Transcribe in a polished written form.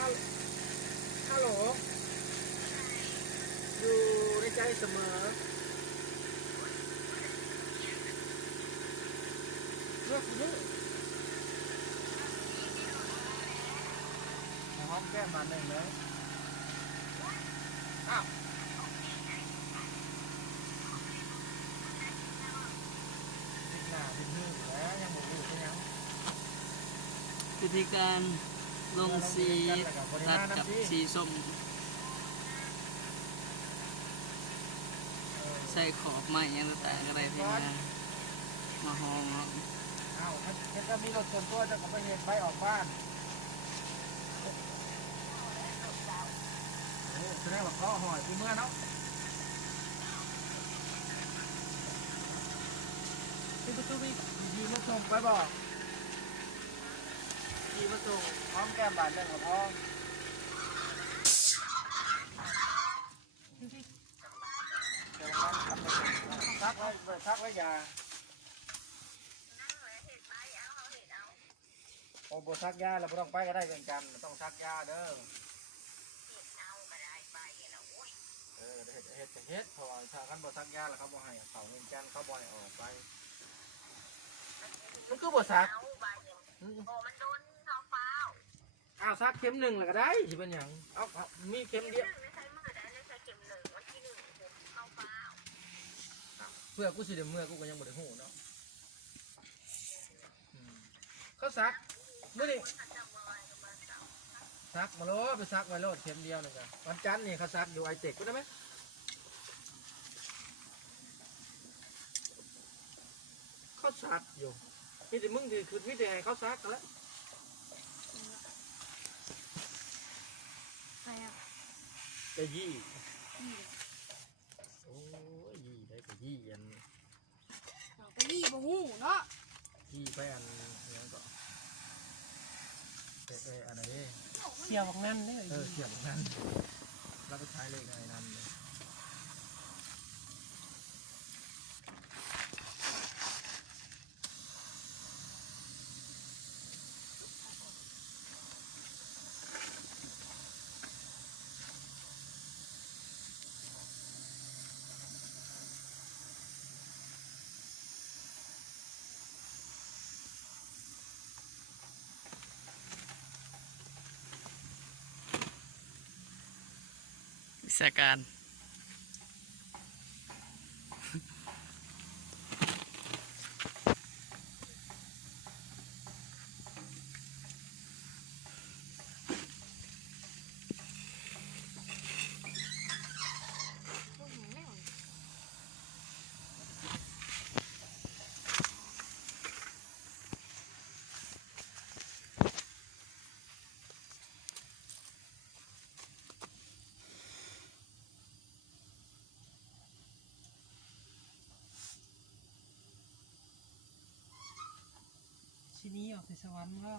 ฮัลฮัลโหลอยู่ในใจเสมอเลือกคุณด้วยห้องแก้มมาหนึ่งเลยอ้าวติดหน้าติดมือแล้วยังบอกอยู่ใช่ยังวิธีการลงสีตัดกับสีส้มใส่ขอบไม้ยังต่างๆอะไรที่มาห้องเนาะอ้าวถ้ามีรถส่วนตัวจะก็ไปเห็นไปออกบ้านโอ้แสดงว่าเขาหอยคือเมื่อเนาะที่ประตูมียืมมาส่งไปบอกยืมมาส่งพร้อมแก้มบาทหนึ่งกับพ่อซักไว้ซักไว้ยาโอ้โบซักยาเราไม่ต้องไปก็ได้เป็นกันต้องซักยาเด้อเฮ็ดพอถ้าขั้นโบซักยาแล้วเขาบอกให้เขาเงินกันเขาบอกให้ออกไปมันก็โบซักมันโดนเขาเฝ้าอ้าวซักเข็มหนึ่งเลยก็ได้ที่เป็นอย่างเอามีเข็มเดียวเพื่อกูสิเดี๋ยวเมื่อกูก็ยังบ่ได้หูเนาะเขาซักมื่อนี่ซักมาโลไปซักไว้โลดเข็มเดียวหนึ่งกันวันจันทร์นี่เขาซักอยู่ไอเจ็กกูได้ไหมเขาซักอยู่มีแต่มึงคือมีแต่ให้เขาซักกันแล้วจะยี่โอ้ยยี่ได้ก็ยี่อันก็ยี่บ่หูเนาะยี่ไปอันยังก็อันไหนเสี่ยวของนั่นเลยเสียบนั่นเราไปใช้เลยไงนั่นเลยวิชาการทีนี้ออกไปสวรรค์ก็